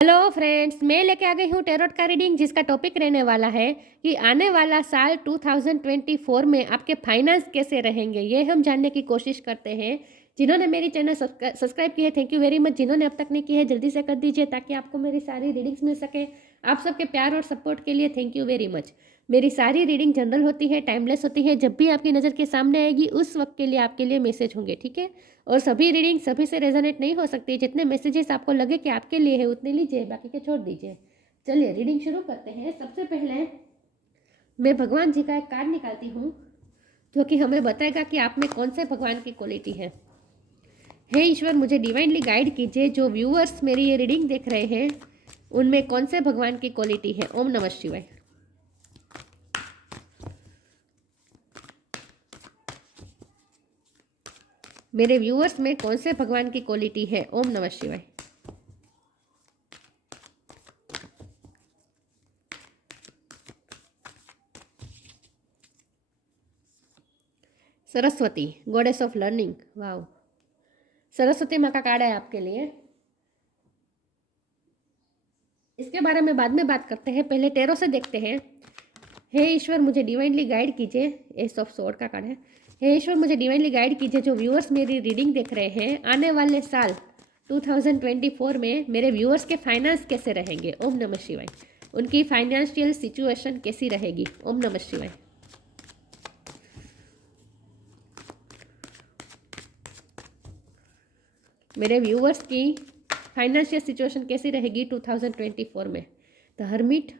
Hello friends, मैं लेके आ गई हूँ टैरोट का रीडिंग जिसका टॉपिक रहने वाला है कि आने वाला साल 2024 में आपके फाइनेंस कैसे रहेंगे। ये हम जानने की कोशिश करते हैं। जिन्होंने मेरी चैनल सब्सक्राइब की है, थैंक यू वेरी मच। जिन्होंने अब तक नहीं की है, जल्दी से कर दीजिए ताकि आपको मेरी सारी रीडिंग्स मिल सके। आप सबके प्यार और सपोर्ट के लिए थैंक यू वेरी मच। मेरी सारी रीडिंग जनरल होती है, टाइमलेस होती है। जब भी आपकी नज़र के सामने आएगी उस वक्त के लिए आपके लिए मैसेज होंगे, ठीक है। और सभी रीडिंग सभी से रेजोनेट नहीं हो सकती। जितने मैसेजेस आपको लगे कि आपके लिए है उतने लीजिए, बाकी के छोड़ दीजिए। चलिए रीडिंग शुरू करते हैं। सबसे पहले मैं भगवान जी का एक कार्ड निकालती हूँ जो कि हमें बताएगा कि आप में कौन से भगवान की क्वालिटी है। हे ईश्वर, मुझे डिवाइनली गाइड कीजिए। जो व्यूअर्स मेरी ये रीडिंग देख रहे हैं उनमें कौन से भगवान की क्वालिटी है। ओम नमः शिवाय। मेरे व्यूअर्स में कौन से भगवान की क्वालिटी है। ओम नमः शिवाय। Saraswati, goddess of learning. Wow, Saraswati माँ का कार्ड है आपके लिए। इसके बारे में बाद में बात करते हैं, पहले टेरो से देखते हैं। हे ईश्वर, मुझे डिवाइनली गाइड कीजिए। एस ऑफ सोर्ड का कार्ड है। हे ईश्वर, मुझे डिवाइनली गाइड कीजिए। जो व्यूअर्स मेरी रीडिंग देख रहे हैं, आने वाले साल 2024 में मेरे व्यूअर्स के फाइनेंस कैसे रहेंगे। ओम नमः शिवाय। उनकी फाइनेंशियल सिचुएशन कैसी रहेगी। ओम नमः शिवाय। मेरे व्यूअर्स की फाइनेंशियल सिचुएशन कैसी रहेगी 2024 में। द हर्मिट,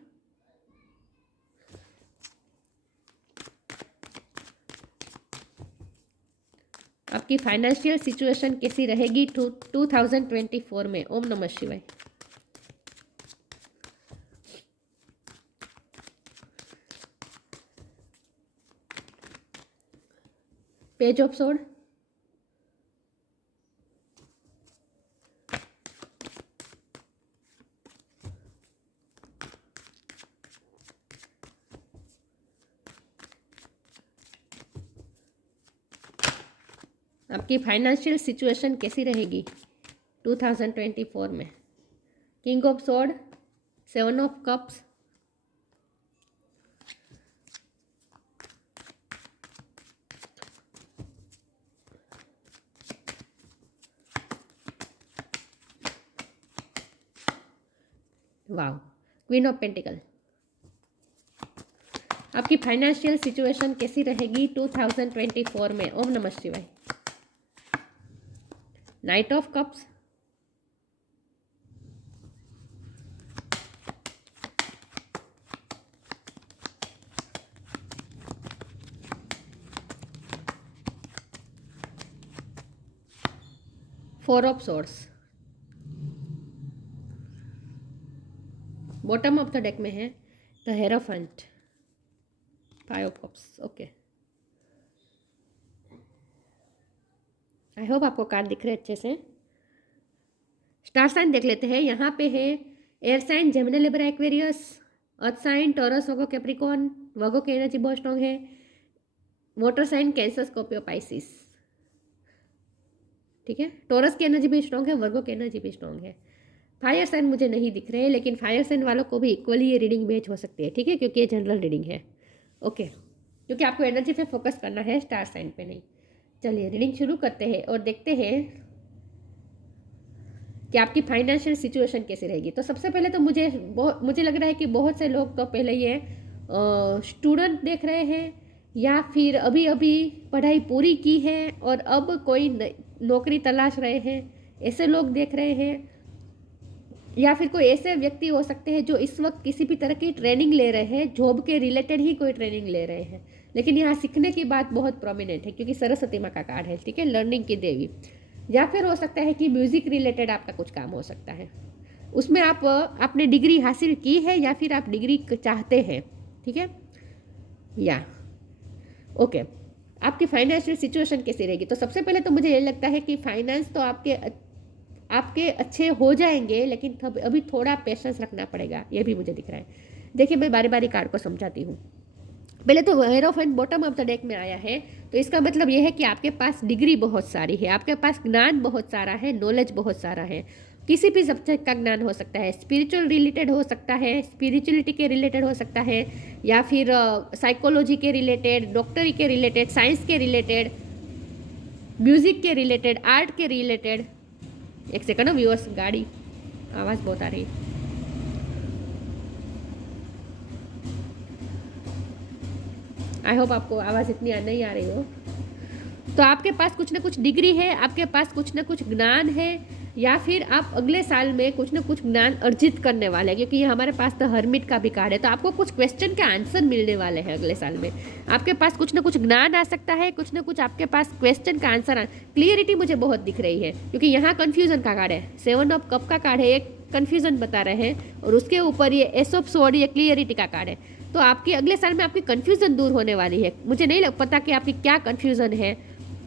आपकी फाइनेंशियल सिचुएशन कैसी रहेगी 2024 में। ओम नमः शिवाय। पेज ऑफ सोर्ड, आपकी फाइनेंशियल सिचुएशन कैसी रहेगी 2024 में। King of sword, seven of cups, wow, queen of pentacle. आपकी फाइनेंशियल सिचुएशन कैसी रहेगी 2024 में। ओम नमः शिवाय। Night of cups, four of swords. Bottom of the deck में है the hierophant, five of cups. Okay, I hope आपको कार्ड दिख रहे अच्छे से। स्टार साइन देख लेते हैं। यहाँ पे है air sign Gemini Libra Aquarius, earth sign Taurus Virgo Capricorn, Virgo की एनर्जी बहुत स्ट्रॉन्ग है। Water sign Cancer Scorpio Pisces, ठीक है। टॉरस की एनर्जी भी स्ट्रॉन्ग है, वर्गो की एनर्जी भी स्ट्रॉन्ग है। फायर साइन मुझे नहीं दिख रहे हैं, लेकिन फायर साइन वालों को भी इक्वली ये रीडिंग मैच हो सकती है, ठीक है, क्योंकि ये जनरल रीडिंग है। ओके, क्योंकि आपको एनर्जी पे फोकस करना है, स्टार साइन पे नहीं। चलिए रीडिंग शुरू करते हैं और देखते हैं कि आपकी फाइनेंशियल सिचुएशन कैसी रहेगी। तो सबसे पहले तो मुझे लग रहा है कि बहुत से लोग तो पहले ये स्टूडेंट देख रहे हैं या फिर अभी अभी पढ़ाई पूरी की है और अब कोई नौकरी तलाश रहे हैं, ऐसे लोग देख रहे हैं। या फिर कोई ऐसे व्यक्ति हो सकते हैं जो इस वक्त किसी भी तरह की ट्रेनिंग ले रहे हैं, जॉब के रिलेटेड ही कोई ट्रेनिंग ले रहे हैं। लेकिन यहाँ सीखने की बात बहुत प्रोमिनेंट है क्योंकि सरस्वती माँ का कार्ड है, ठीक है, लर्निंग की देवी। या फिर हो सकता है कि म्यूज़िक रिलेटेड आपका कुछ काम हो सकता है, उसमें आपने डिग्री हासिल की है या फिर आप डिग्री चाहते हैं, ठीक है। या ओके, आपकी फाइनेंशियल सिचुएशन कैसी रहेगी। तो सबसे पहले तो मुझे ये लगता है कि फाइनेंस तो आपके अच्छे हो जाएंगे, लेकिन अभी थोड़ा पेशेंस रखना पड़ेगा, ये भी मुझे दिख रहा है। देखिए, मैं बारी बारी कार्ड को समझाती हूँ। पहले तो hierophant bottom of the deck में आया है, तो इसका मतलब यह है कि आपके पास डिग्री बहुत सारी है, आपके पास ज्ञान बहुत सारा है, नॉलेज बहुत सारा है। किसी भी सब्जेक्ट का ज्ञान हो सकता है, स्पिरिचुअल रिलेटेड हो सकता है, स्पिरिचुअलिटी के रिलेटेड हो सकता है, या फिर साइकोलॉजी के रिलेटेड, डॉक्टरी के रिलेटेड, साइंस के रिलेटेड, म्यूजिक के रिलेटेड, आर्ट के रिलेटेड। एक सेकंड व्यूअर्स, गाड़ी आवाज़ बहुत आ रही है। आई होप आपको आवाज़ इतनी नहीं आ रही हो। तो आपके पास कुछ ना कुछ डिग्री है, आपके पास कुछ ना कुछ ज्ञान है, या फिर आप अगले साल में कुछ ना कुछ ज्ञान अर्जित करने वाले हैं, क्योंकि ये हमारे पास तो हर्मिट का भी कार्ड है। तो आपको कुछ क्वेश्चन के आंसर मिलने वाले हैं अगले साल में। आपके पास कुछ ना कुछ ज्ञान आ सकता है, कुछ ना कुछ आपके पास क्वेश्चन का आंसर। क्लियरिटी मुझे बहुत दिख रही है, क्योंकि यहाँ कन्फ्यूजन का कार्ड है, 7 ऑफ कप का कार्ड है, एक कन्फ्यूजन बता रहे हैं, और उसके ऊपर ये एस ऑफ स्वॉर्ड, ये क्लियरिटी का कार्ड है। तो आपकी अगले साल में आपकी कन्फ्यूजन दूर होने वाली है। मुझे नहीं पता कि आपकी क्या कन्फ्यूजन है,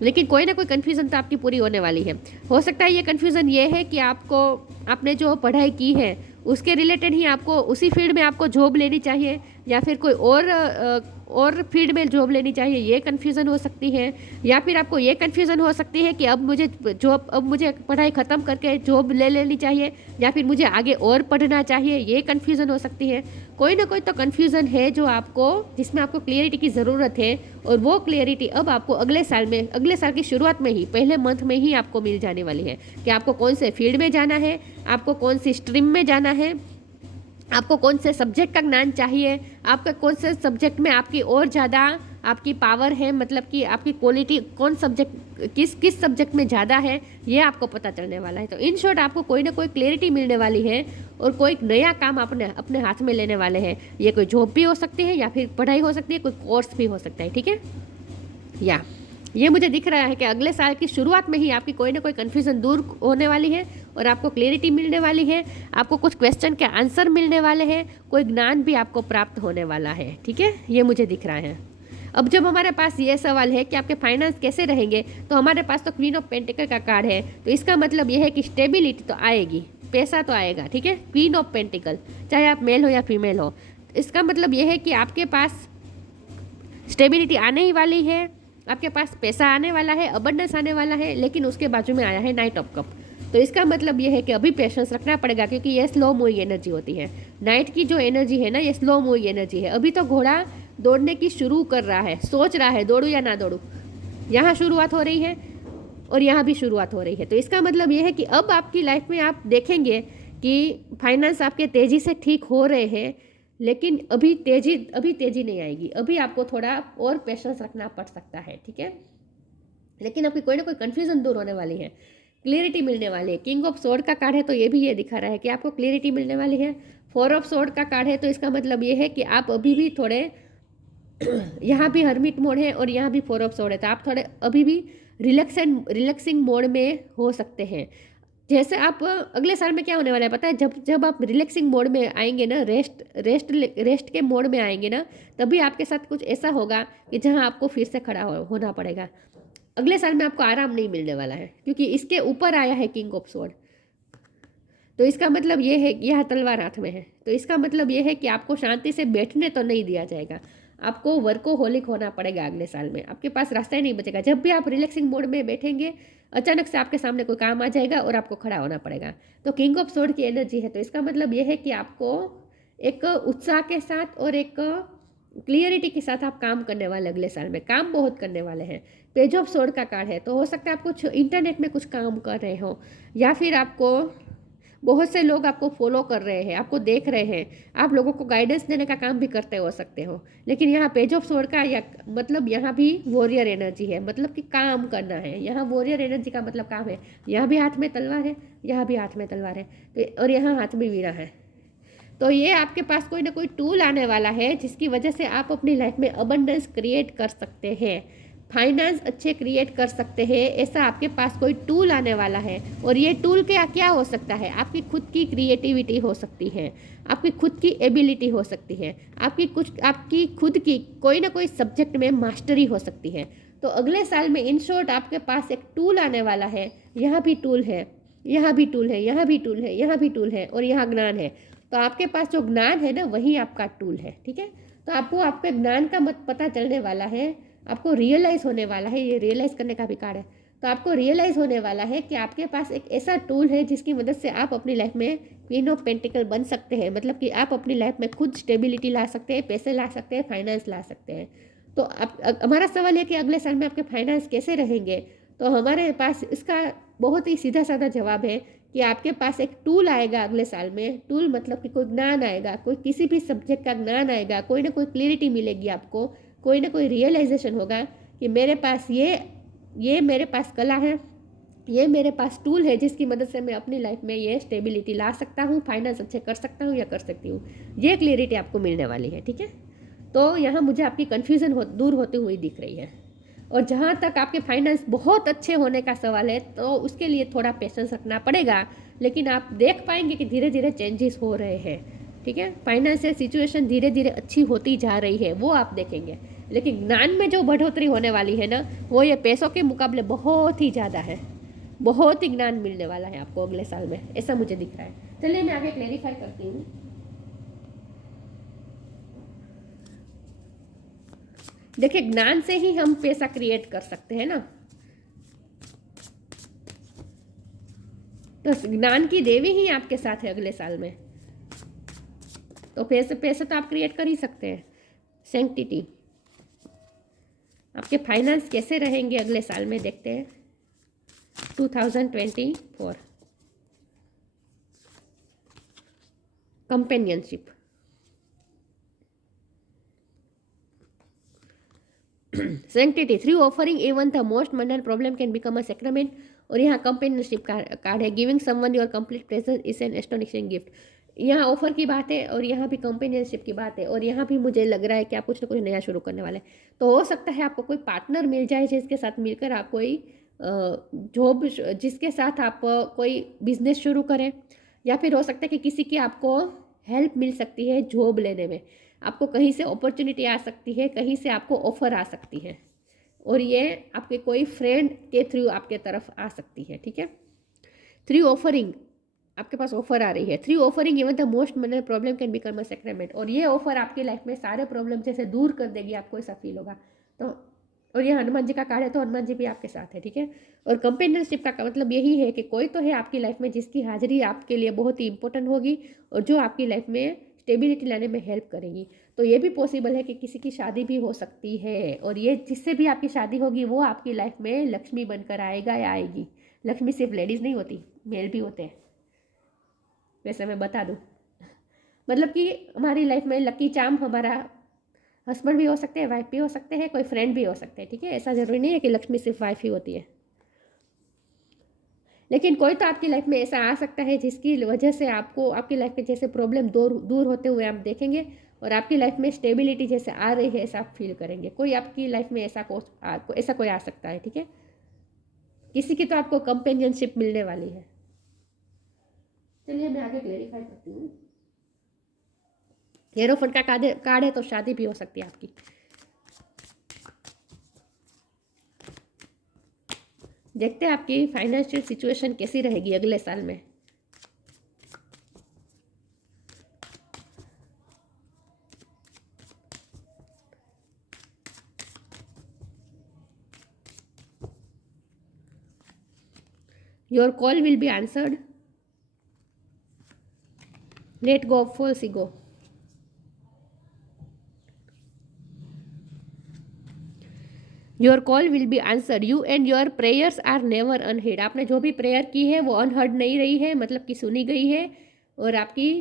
लेकिन कोई ना कोई कन्फ्यूज़न तो आपकी पूरी होने वाली है। हो सकता है ये कन्फ्यूज़न ये है कि आपने जो पढ़ाई की है उसके रिलेटेड ही आपको उसी फील्ड में आपको जॉब लेनी चाहिए, या फिर कोई और फील्ड में जॉब लेनी चाहिए, ये कन्फ्यूज़न हो सकती है। या फिर आपको ये कन्फ्यूज़न हो सकती है कि अब मुझे पढ़ाई ख़त्म करके जॉब ले लेनी चाहिए, या फिर मुझे आगे और पढ़ना चाहिए, ये कन्फ्यूज़न हो सकती है। कोई ना कोई तो कन्फ्यूज़न है जिसमें आपको क्लियरिटी की ज़रूरत है, और वो क्लियरिटी अब आपको अगले साल की शुरुआत में ही, पहले मंथ में ही आपको मिल जाने वाली है कि आपको कौन से फील्ड में जाना है, आपको कौन सी स्ट्रीम में जाना है, आपको कौन से सब्जेक्ट का ज्ञान चाहिए, आपका कौन से सब्जेक्ट में आपकी और ज़्यादा आपकी पावर है, मतलब कि आपकी क्वालिटी किस सब्जेक्ट में ज़्यादा है, ये आपको पता चलने वाला है। तो इन शॉर्ट आपको कोई ना कोई क्लैरिटी मिलने वाली है, और कोई नया काम अपने हाथ में लेने वाले हैं। ये कोई जॉब भी हो सकती है, या फिर पढ़ाई हो सकती है, कोई कोर्स भी हो सकता है। ठीक है, या ये मुझे दिख रहा है कि अगले साल की शुरुआत में ही आपकी कोई ना कोई कन्फ्यूज़न दूर होने वाली है, और आपको क्लैरिटी मिलने वाली है, आपको कुछ क्वेश्चन के आंसर मिलने वाले हैं, कोई ज्ञान भी आपको प्राप्त होने वाला है। ठीक है, ये मुझे दिख रहा है। अब जब हमारे पास ये सवाल है कि आपके फाइनेंस कैसे रहेंगे, तो हमारे पास तो क्वीन ऑफ पेंटिकल का कार्ड है, तो इसका मतलब ये है कि स्टेबिलिटी तो आएगी, पैसा तो आएगा। ठीक है, क्वीन ऑफ पेंटिकल, चाहे आप मेल हो या फीमेल हो, इसका मतलब ये है कि आपके पास स्टेबिलिटी आने ही वाली है, आपके पास पैसा आने वाला है, अबंडेंस आने वाला है। लेकिन उसके बाजू में आया है नाइट ऑफ कप, तो इसका मतलब ये है कि अभी पेशेंस रखना पड़ेगा, क्योंकि ये स्लो मूविंग एनर्जी होती है। नाइट की जो एनर्जी है ना, ये स्लो मूविंग एनर्जी है। अभी तो घोड़ा दौड़ने की शुरू कर रहा है, सोच रहा है दौड़ूं या ना दौड़ूं। यहाँ शुरुआत हो रही है और यहाँ भी शुरुआत हो रही है। तो इसका मतलब ये है कि अब आपकी लाइफ में आप देखेंगे कि फाइनेंस आपके तेज़ी से ठीक हो रहे हैं, लेकिन अभी तेज़ी नहीं आएगी। अभी आपको थोड़ा और पेशेंस रखना पड़ सकता है। ठीक है, लेकिन आपकी कोई ना कोई कन्फ्यूज़न दूर होने वाली है, क्लियरिटी मिलने वाली है। किंग ऑफ सोर्ड का कार्ड है, तो ये भी ये दिखा रहा है कि आपको क्लियरिटी मिलने वाली है। 4 ऑफ सोर्ड का कार्ड है, तो इसका मतलब ये है कि आप अभी भी थोड़े यहाँ भी हर्मिट मोड है और यहाँ भी 4 ऑफ सोर्ड है, तो आप थोड़े अभी भी रिलैक्सिंग मोड में हो सकते हैं। जैसे आप अगले साल में क्या होने वाला है पता है, जब आप रिलैक्सिंग मोड में आएंगे ना, रेस्ट के मोड में आएंगे ना, तभी आपके साथ कुछ ऐसा होगा कि जहाँ आपको फिर से खड़ा होना पड़ेगा। अगले साल में आपको आराम नहीं मिलने वाला है, क्योंकि इसके ऊपर आया है किंग ऑफ सोर्ड। तो इसका मतलब ये है, यह तलवार हाथ में है, तो इसका मतलब ये है कि आपको शांति से बैठने तो नहीं दिया जाएगा, आपको वर्कोहोलिक होना पड़ेगा। अगले साल में आपके पास रास्ता ही नहीं बचेगा। जब भी आप रिलैक्सिंग मोड में बैठेंगे, अचानक से आपके सामने कोई काम आ जाएगा और आपको खड़ा होना पड़ेगा। तो किंग ऑफ सोर्ड की एनर्जी है, तो इसका मतलब ये है कि आपको एक उत्साह के साथ और एक क्लियरिटी के साथ आप काम करने वाले, अगले साल में काम बहुत करने वाले हैं। पेज ऑफ सोर्ड का कार्ड है, तो हो सकता है आप कुछ इंटरनेट में कुछ काम कर रहे हो, या फिर आपको बहुत से लोग आपको फॉलो कर रहे हैं, आपको देख रहे हैं, आप लोगों को गाइडेंस देने का काम भी करते हो सकते हो। लेकिन यहाँ पेज ऑफ सोर्ड का मतलब यहाँ भी वॉरियर एनर्जी है, मतलब कि काम करना है। यहाँ वॉरियर एनर्जी का मतलब काम है। यहाँ भी हाथ में तलवार है, यहाँ भी हाथ में तलवार है, तो और यहाँ हाथ में वीणा है। तो ये आपके पास कोई ना कोई टूल आने वाला है, जिसकी वजह से आप अपनी लाइफ में अबंडेंस क्रिएट कर सकते हैं, फाइनेंस अच्छे क्रिएट कर सकते हैं। ऐसा आपके पास कोई टूल आने वाला है, और ये टूल क्या हो सकता है, आपकी खुद की क्रिएटिविटी हो सकती है, आपकी खुद की एबिलिटी हो सकती है, आपकी खुद की कोई ना कोई सब्जेक्ट में मास्टरी हो सकती है। तो अगले साल में इन शॉर्ट आपके पास एक टूल आने वाला है। यहाँ भी टूल है, यहाँ भी टूल है, यहाँ भी टूल है, यहाँ भी टूल है, और यहाँ ज्ञान है। तो आपके पास जो ज्ञान है ना, वही आपका टूल है। ठीक है, तो आपको आपके ज्ञान का पता चलने वाला है, आपको रियलाइज़ होने वाला है। ये रियलाइज़ करने का भी कार्ड है, तो आपको रियलाइज़ होने वाला है कि आपके पास एक ऐसा टूल है जिसकी मदद से आप अपनी लाइफ में क्वीन ऑफ पेंटिकल बन सकते हैं। मतलब कि आप अपनी लाइफ में खुद स्टेबिलिटी ला सकते हैं, पैसे ला सकते हैं, फाइनेंस ला सकते हैं। तो हमारा सवाल है कि अगले साल में आपके फाइनेंस कैसे रहेंगे। तो हमारे पास इसका बहुत ही सीधा साधा जवाब है कि आपके पास एक टूल आएगा अगले साल में। टूल मतलब कि कोई ज्ञान आएगा, कोई किसी भी सब्जेक्ट का ज्ञान आएगा, कोई ना कोई क्लियरिटी मिलेगी आपको, कोई ना कोई रियलाइजेशन होगा कि मेरे पास ये मेरे पास कला है, ये मेरे पास टूल है जिसकी मदद से मैं अपनी लाइफ में ये स्टेबिलिटी ला सकता हूँ, फाइनेंस अच्छे कर सकता हूँ या कर सकती हूँ। ये क्लियरिटी आपको मिलने वाली है, ठीक है। तो यहाँ मुझे आपकी कन्फ्यूज़न दूर होती हुई दिख रही है। और जहाँ तक आपके फाइनेंस बहुत अच्छे होने का सवाल है, तो उसके लिए थोड़ा पेशेंस रखना पड़ेगा, लेकिन आप देख पाएंगे कि धीरे धीरे चेंजेस हो रहे हैं, ठीक है। फाइनेंशियल सिचुएशन धीरे धीरे अच्छी होती जा रही है, वो आप देखेंगे। लेकिन ज्ञान में जो बढ़ोतरी होने वाली है ना, वो ये पैसों के मुकाबले बहुत ही ज़्यादा है। बहुत ही ज्ञान मिलने वाला है आपको अगले साल में, ऐसा मुझे दिख रहा है। चलिए मैं आगे क्लेरिफाई करती हूँ। देखिए, ज्ञान से ही हम पैसा क्रिएट कर सकते हैं ना। तो ज्ञान की देवी ही आपके साथ है अगले साल में, तो पैसे तो आप क्रिएट कर ही सकते हैं। सैंक्टिटी, आपके फाइनेंस कैसे रहेंगे अगले साल में, देखते हैं। 2024 companionship, sanctity, through offering even the most Mandan problem can become a sacrament. और यहाँ कंपेनियनशिप कार्ड है, giving someone your complete presence is an astonishing gift. यहाँ ऑफर की बात है और यहाँ भी कंपेनियनशिप की बात है, और यहाँ भी मुझे लग रहा है कि आप कुछ ना कुछ नया शुरू करने वाले हैं। तो हो सकता है आपको कोई पार्टनर मिल जाए जिसके साथ मिलकर आप कोई जॉब, जिसके साथ आप कोई बिजनेस शुरू करें, या फिर हो सकता है कि किसी की आपको हेल्प मिल सकती है जॉब लेने में। आपको कहीं से अपॉर्चुनिटी आ सकती है, कहीं से आपको ऑफर आ सकती है, और ये आपके कोई फ्रेंड के थ्रू आपके तरफ आ सकती है, ठीक है। थ्रू ऑफरिंग, आपके पास ऑफर आ रही है। Through offering even the most minor problem can become a sacrament. और ये ऑफर आपकी लाइफ में सारे प्रॉब्लम जैसे दूर कर देगी, आपको ऐसा फील होगा। तो और ये हनुमान जी का कार्ड है, तो हनुमान जी भी आपके साथ है, ठीक है। और कंपेनियनशिप का मतलब यही है कि कोई तो है आपकी लाइफ में जिसकी हाजिरी आपके लिए बहुत ही इंपॉर्टेंट होगी, और जो आपकी लाइफ में स्टेबिलिटी लाने में हेल्प करेगी। तो ये भी पॉसिबल है कि किसी की शादी भी हो सकती है, और ये जिससे भी आपकी शादी होगी वो आपकी लाइफ में लक्ष्मी बनकर आएगा या आएगी। लक्ष्मी सिर्फ लेडीज़ नहीं होती, मेल भी होते हैं, वैसे मैं बता दूँ। मतलब कि हमारी लाइफ में लकी चार्म हमारा हस्बैंड भी हो सकते हैं, वाइफ भी हो सकते हैं, कोई फ्रेंड भी हो सकते हैं, ठीक है। ऐसा ज़रूरी नहीं है कि लक्ष्मी सिर्फ वाइफ ही होती है। लेकिन कोई तो आपकी लाइफ में ऐसा आ सकता है जिसकी वजह से आपको आपकी लाइफ में जैसे प्रॉब्लम दूर दूर होते हुए आप देखेंगे, और आपकी लाइफ में स्टेबिलिटी जैसे आ रही है ऐसा आप फील करेंगे। कोई आपकी लाइफ में ऐसा कोई आ सकता है, ठीक है। किसी की तो आपको कंपेनियनशिप मिलने वाली है। चलिए मैं आगे क्लेरिफाई करती हूँ। हेरोफंड का कार्ड है, तो शादी भी हो सकती है आपकी। देखते हैं आपकी फाइनेंशियल सिचुएशन कैसी रहेगी अगले साल में। Your call will be answered, let go of false ego. Your call will be answered, you and your prayers are never unheard. आपने जो भी प्रेयर की है वो अनहर्ड नहीं रही है, मतलब कि सुनी गई है, और आपकी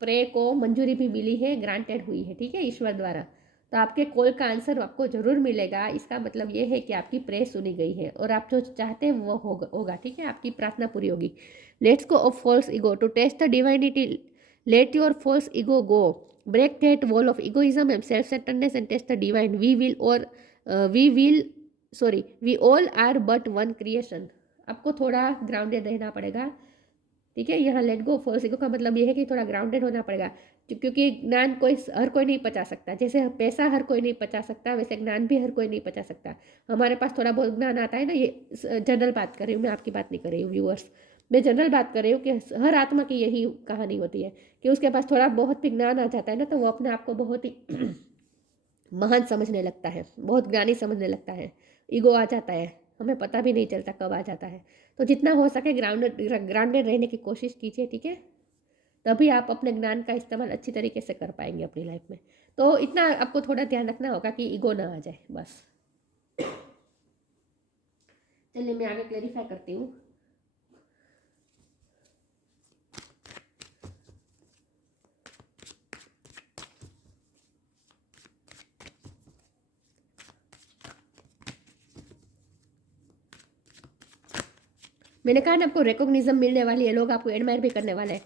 प्रे को मंजूरी भी मिली है, ग्रांटेड हुई है, ठीक है, ईश्वर द्वारा। तो आपके कॉल का आंसर आपको जरूर मिलेगा। इसका मतलब ये है कि आपकी प्रे सुनी गई है, और आप जो चाहते हैं वो होगा, ठीक है, आपकी प्रार्थना पूरी होगी। Let's go of false ego to test the divinity. Let your false ego go, break that wall of egoism and self centeredness and test the divine. We all are but one creation. आपको थोड़ा grounded रहना पड़ेगा, ठीक है। यहाँ let go false ego का मतलब ये है कि थोड़ा ग्राउंडेड होना पड़ेगा, क्योंकि ज्ञान हर कोई नहीं पचा सकता। जैसे पैसा हर कोई नहीं पचा सकता, वैसे ज्ञान भी हर कोई नहीं पचा सकता। हमारे पास थोड़ा बहुत ज्ञान आता है ना, ये जनरल बात कर रही हूँ मैं, आपकी बात नहीं कर रही हूँ व्यूअर्स, मैं जनरल बात कर रही हूँ कि हर आत्मा की यही कहानी होती है कि उसके पास थोड़ा बहुत भी ज्ञान आ जाता है ना, तो वो अपने आप को बहुत ही महान समझने लगता है, बहुत ज्ञानी समझने लगता है, ईगो आ जाता है। हमें पता भी नहीं चलता कब आ जाता है। तो जितना हो सके ग्राउंडेड रहने की कोशिश कीजिए, ठीक है। तभी आप अपने ज्ञान का इस्तेमाल अच्छी तरीके से कर पाएंगे अपनी लाइफ में। तो इतना आपको थोड़ा ध्यान रखना होगा कि ईगो ना आ जाए, बस। चलिए मैं आगे क्लेरिफाई करती हूँ। मैंने कहा ना आपको रिकॉग्निशन मिलने वाली है, लोग आपको एडमायर भी करने वाले हैं,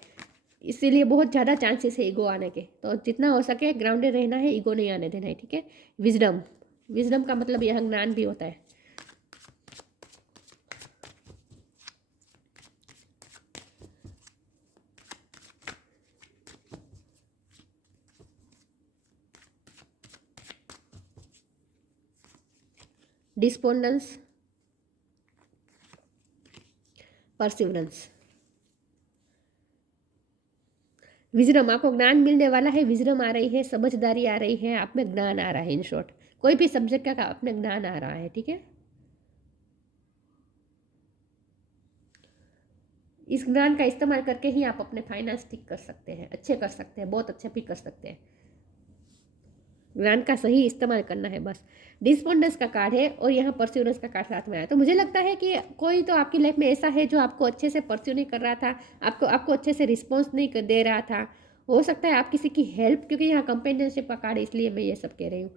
इसीलिए बहुत ज़्यादा चांसेस है ईगो आने के। तो जितना हो सके ग्राउंडेड रहना है, ईगो नहीं आने देना है, ठीक है। विजडम, विजडम का मतलब यह ज्ञान भी होता है। डिस्पोंडेंस, परसिवरेंस, विजडम, आपको ज्ञान मिलने वाला है, विजडम आ रही है, समझदारी आ रही है, आप में ज्ञान आ रहा है। इन शॉर्ट कोई भी सब्जेक्ट का आप में ज्ञान आ रहा है, ठीक है। इस ज्ञान का इस्तेमाल करके ही आप अपने फाइनेंस ठीक कर सकते हैं, अच्छे कर सकते हैं, बहुत अच्छे भी कर सकते हैं। ज्ञान का सही इस्तेमाल करना है, बस। डिस्पोंडेंस का कार्ड है और यहाँ परस्यूरेंस का कार्ड साथ में आया। तो मुझे लगता है कि कोई तो आपकी लाइफ में ऐसा है जो आपको अच्छे से परस्यू नहीं कर रहा था, आपको अच्छे से रिस्पॉन्स नहीं दे रहा था। हो सकता है आप किसी की हेल्प, क्योंकि यहाँ कंपेनियनशिप का कार्ड है इसलिए मैं ये सब कह रही हूँ।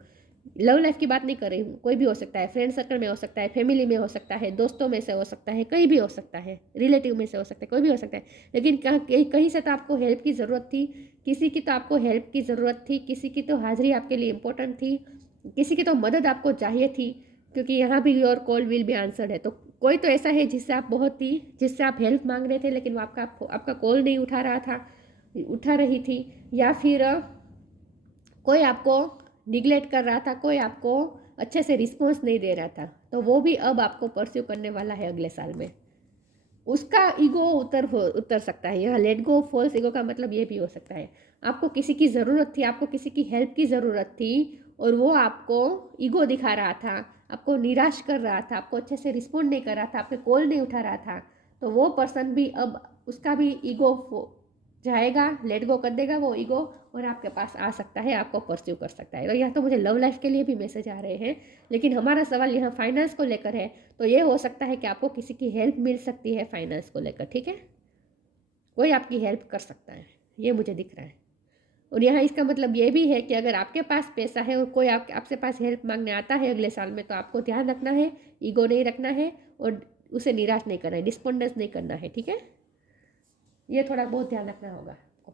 लव लाइफ की बात नहीं कर रही हूँ, कोई भी हो सकता है, फ्रेंड सर्कल में हो सकता है, फैमिली में हो सकता है, दोस्तों में से हो सकता है, कहीं भी हो सकता है, रिलेटिव में से हो सकता है, कोई भी हो सकता है। लेकिन कहीं से तो आपको हेल्प की ज़रूरत थी, किसी की तो आपको हेल्प की ज़रूरत थी, किसी की तो हाजिरी आपके लिए इम्पोर्टेंट थी, किसी की तो मदद आपको चाहिए थी, क्योंकि यहाँ भी your call will be answered है। तो कोई तो ऐसा है जिससे आप हेल्प मांग रहे थे, लेकिन वो आपका कॉल नहीं उठा रही थी, या फिर कोई आपको निगलेक्ट कर रहा था, कोई आपको अच्छे से रिस्पॉन्स नहीं दे रहा था। तो वो भी अब आपको परस्यू करने वाला है अगले साल में। उसका ईगो उतर सकता है। यहाँ लेट गो फॉल्स ईगो का मतलब ये भी हो सकता है, आपको किसी की ज़रूरत थी, आपको किसी की हेल्प की ज़रूरत थी, और वो आपको ईगो दिखा रहा था, आपको निराश कर रहा था, आपको अच्छे से रिस्पॉन्ड नहीं कर रहा था, आपके कॉल नहीं उठा रहा था। तो वो पर्सन भी अब उसका भी ईगो जाएगा, लेट गो कर देगा वो ईगो, और आपके पास आ सकता है, आपको परस्यू कर सकता है। तो यहाँ तो मुझे लव लाइफ के लिए भी मैसेज आ रहे हैं, लेकिन हमारा सवाल यहाँ फाइनेंस को लेकर है। तो ये हो सकता है कि आपको किसी की हेल्प मिल सकती है फाइनेंस को लेकर, ठीक है। कोई आपकी हेल्प कर सकता है, ये मुझे दिख रहा है। और यहाँ इसका मतलब ये भी है कि अगर आपके पास पैसा है और कोई आपसे पास हेल्प मांगने आता है अगले साल में, तो आपको ध्यान रखना है, ईगो नहीं रखना है, और उसे निराश नहीं करना है, डिस्पोंडेंस नहीं करना है, ठीक है। ये थोड़ा बहुत ध्यान रखना होगा आपको।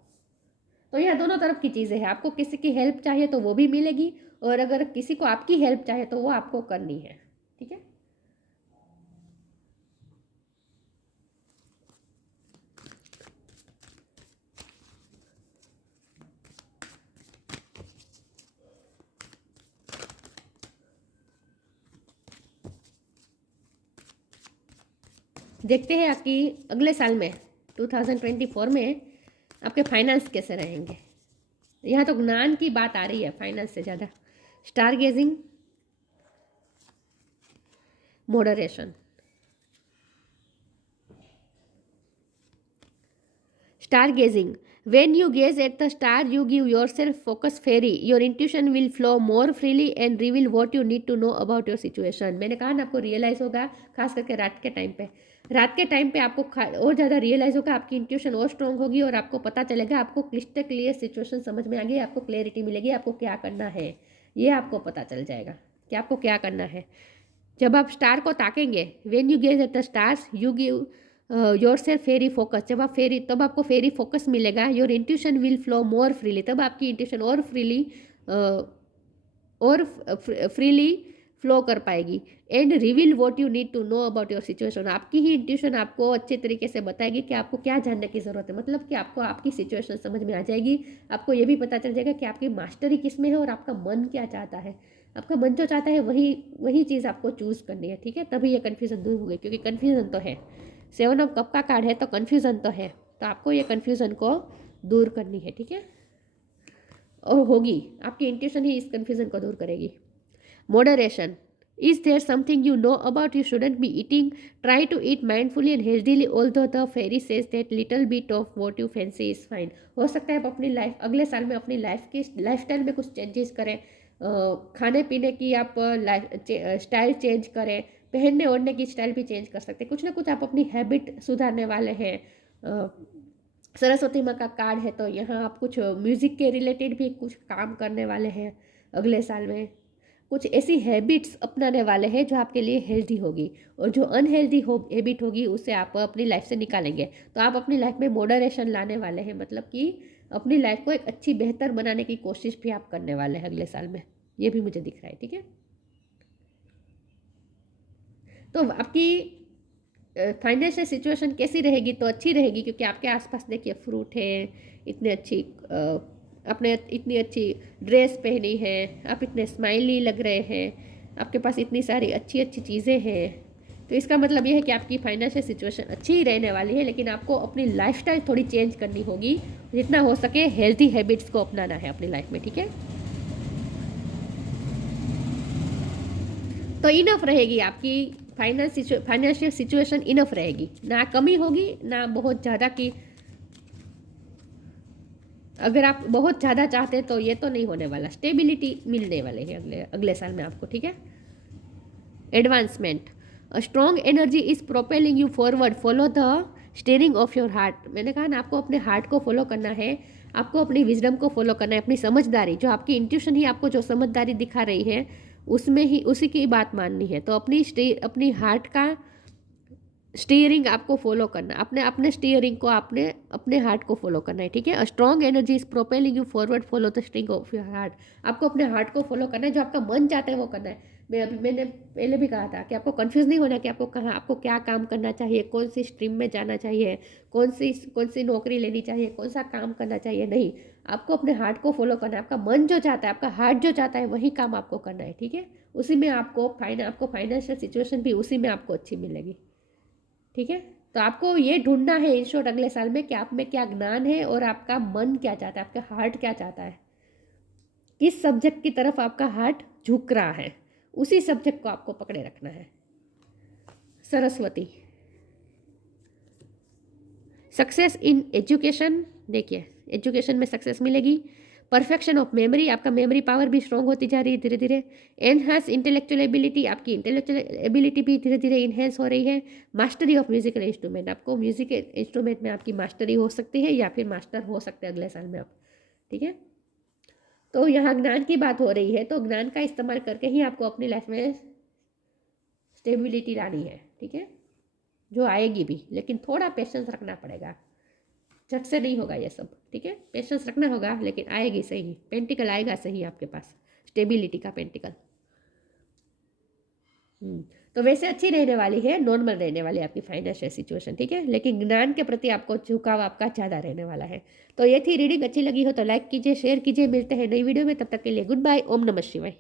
तो यह दोनों तरफ की चीज़ें हैं, आपको किसी की हेल्प चाहिए तो वो भी मिलेगी, और अगर किसी को आपकी हेल्प चाहिए तो वो आपको करनी है, ठीक है। देखते हैं आपकी अगले साल में 2024 में आपके फाइनेंस कैसे रहेंगे। यहाँ तो ज्ञान की बात आ रही है फाइनेंस से ज़्यादा। Star gazing, moderation. Star gazing, when you gaze at the star you give yourself focus fairy, your intuition will flow more freely and reveal what you need to know about your situation। मैंने कहा ना आपको realise होगा, खास करके रात के time पे आपको और ज़्यादा रियलाइज़ होगा, आपकी इंट्यूशन और स्ट्रॉन्ग होगी, और आपको पता चलेगा, आपको क्लिस्टर क्लियर सिचुएशन समझ में आ गई, आपको क्लैरिटी मिलेगी, आपको क्या करना है, ये आपको पता चल जाएगा कि आपको क्या करना है। जब आप स्टार को ताकेंगे, when you gaze at the stars you give yourself fiery focus, तब आपको फेरी फोकस मिलेगा, your intuition will flow more freely, तब आपकी इंट्यूशन और फ्रीली फ्लो कर पाएगी। And reveal what you need to know about your situation, आपकी ही इंट्यूशन आपको अच्छे तरीके से बताएगी कि आपको क्या जानने की ज़रूरत है, मतलब कि आपको आपकी सिचुएशन समझ में आ जाएगी। आपको ये भी पता चल जाएगा कि आपकी मास्टरी किस में है और आपका मन क्या चाहता है। आपका मन जो चाहता है वही चीज़ आपको चूज़ करनी है, ठीक है। तभी ये कन्फ्यूज़न दूर होगी, क्योंकि कन्फ्यूज़न तो है, 7 ऑफ कप का कार्ड है, तो कन्फ्यूज़न तो है, तो आपको ये कन्फ्यूज़न को दूर करनी है, ठीक है। और होगी, आपकी इंट्यूशन ही इस कन्फ्यूज़न को दूर करेगी। Moderation, Is there something you know about you shouldn't be eating? Try to eat mindfully and healthily, although the fairy says that little bit of what you fancy is fine. हो सकता है आप अपनी life अगले साल में अपनी life की लाइफस्टाइल में कुछ चेंजेस करें, खाने पीने की आप स्टाइल चेंज करें, पहनने ओढ़ने की स्टाइल भी चेंज कर सकते हैं, कुछ ना कुछ आप अपनी हैबिट सुधारने वाले हैं। सरस्वती माँ का कार्ड है तो यहाँ आप कुछ म्यूज़िक के रिलेटेड भी कुछ काम करने वाले हैं अगले साल में, कुछ ऐसी हैबिट्स अपनाने वाले हैं जो आपके लिए हेल्दी होगी, और जो अनहेल्दी हैबिट होगी उसे आप अपनी लाइफ से निकालेंगे। तो आप अपनी लाइफ में मॉडरेशन लाने वाले हैं, मतलब कि अपनी लाइफ को एक अच्छी बेहतर बनाने की कोशिश भी आप करने वाले हैं अगले साल में, ये भी मुझे दिख रहा है। ठीक है, तो आपकी फाइनेंशियल सिचुएशन कैसी रहेगी? तो अच्छी रहेगी, क्योंकि आपके आसपास देखिए फ्रूट है, इतनी अच्छी आपने इतनी अच्छी ड्रेस पहनी है, आप इतने स्माइली लग रहे हैं, आपके पास इतनी सारी अच्छी अच्छी चीज़ें हैं, तो इसका मतलब ये है कि आपकी फाइनेंशियल सिचुएशन अच्छी ही रहने वाली है, लेकिन आपको अपनी लाइफस्टाइल थोड़ी चेंज करनी होगी, जितना हो सके हेल्थी हैबिट्स को अपनाना है अपनी लाइफ में। ठीक है, तो इनफ रहेगी आपकी फाइनेंशियल सिचुएशन, इनफ रहेगी, ना कमी होगी ना बहुत ज़्यादा की। अगर आप बहुत ज़्यादा चाहते हैं तो ये तो नहीं होने वाला, स्टेबिलिटी मिलने वाले हैं अगले अगले साल में आपको। ठीक है, advancement, a strong energy is propelling you forward, follow the steering of your heart. मैंने कहा ना, आपको अपने हार्ट को फॉलो करना है, आपको अपनी विजडम को फॉलो करना है, अपनी समझदारी, जो आपकी इंट्यूशन ही आपको जो समझदारी दिखा रही है उसमें ही उसी की बात माननी है। तो अपनी हार्ट का स्टीयरिंग आपको फॉलो करना, अपने स्टीयरिंग को आपने अपने हार्ट को फॉलो करना है। ठीक है, a strong energy is propelling you forward, follow the steering of your heart. आपको अपने हार्ट को फॉलो करना है, जो आपका मन चाहता है वो करना है। मैंने पहले भी कहा था कि आपको कंफ्यूज नहीं होना कि आपको क्या काम करना चाहिए, कौन सी स्ट्रीम में जाना चाहिए, कौन सी नौकरी लेनी चाहिए, कौन सा काम करना चाहिए। नहीं, आपको अपने हार्ट को फॉलो करना है, आपका मन जो चाहता है, आपका हार्ट जो चाहता है वही काम आपको करना है। ठीक है, उसी में आपको फाइनेंशियल सिचुएशन भी उसी में आपको अच्छी मिलेगी। ठीक है, तो आपको ये ढूंढना है इन शॉर्ट अगले साल में कि आप में क्या ज्ञान है और आपका मन क्या चाहता है, आपका हार्ट क्या चाहता है, किस सब्जेक्ट की तरफ आपका हार्ट झुक रहा है, उसी सब्जेक्ट को आपको पकड़े रखना है। सरस्वती, सक्सेस इन एजुकेशन, देखिए एजुकेशन में सक्सेस मिलेगी। परफेक्शन ऑफ मेमोरी, आपका मेमोरी पावर भी स्ट्रॉन्ग होती जा रही है धीरे धीरे। एनहांस इंटेलेक्चुअल एबिलिटी, आपकी इंटेलेक्चुअल एबिलिटी भी धीरे धीरे इन्हेंस हो रही है। मास्टरी ऑफ म्यूजिकल इंस्ट्रूमेंट, आपको म्यूजिक इंस्ट्रूमेंट में आपकी मास्टरी हो सकती है या फिर मास्टर हो सकते हैं अगले साल में आप। ठीक है, तो यहाँ ज्ञान की बात हो रही है, तो ज्ञान का इस्तेमाल करके ही आपको अपनी लाइफ में स्टेबिलिटी लानी है। ठीक है, जो आएगी भी, लेकिन थोड़ा पेशेंस रखना पड़ेगा, झट से नहीं होगा ये सब। ठीक है, पेशेंस रखना होगा, लेकिन आएगी सही, पेंटिकल आएगा सही आपके पास, स्टेबिलिटी का पेंटिकल। तो वैसे अच्छी रहने वाली है, नॉर्मल रहने वाली है आपकी फाइनेंशियल सिचुएशन। ठीक है, लेकिन ज्ञान के प्रति आपको झुकाव आपका ज़्यादा रहने वाला है। तो ये थी रीडिंग, अच्छी लगी हो तो लाइक कीजिए, शेयर कीजिए, मिलते हैं नई वीडियो में, तब तक के लिए गुड बाय, ओम नमः शिवाय।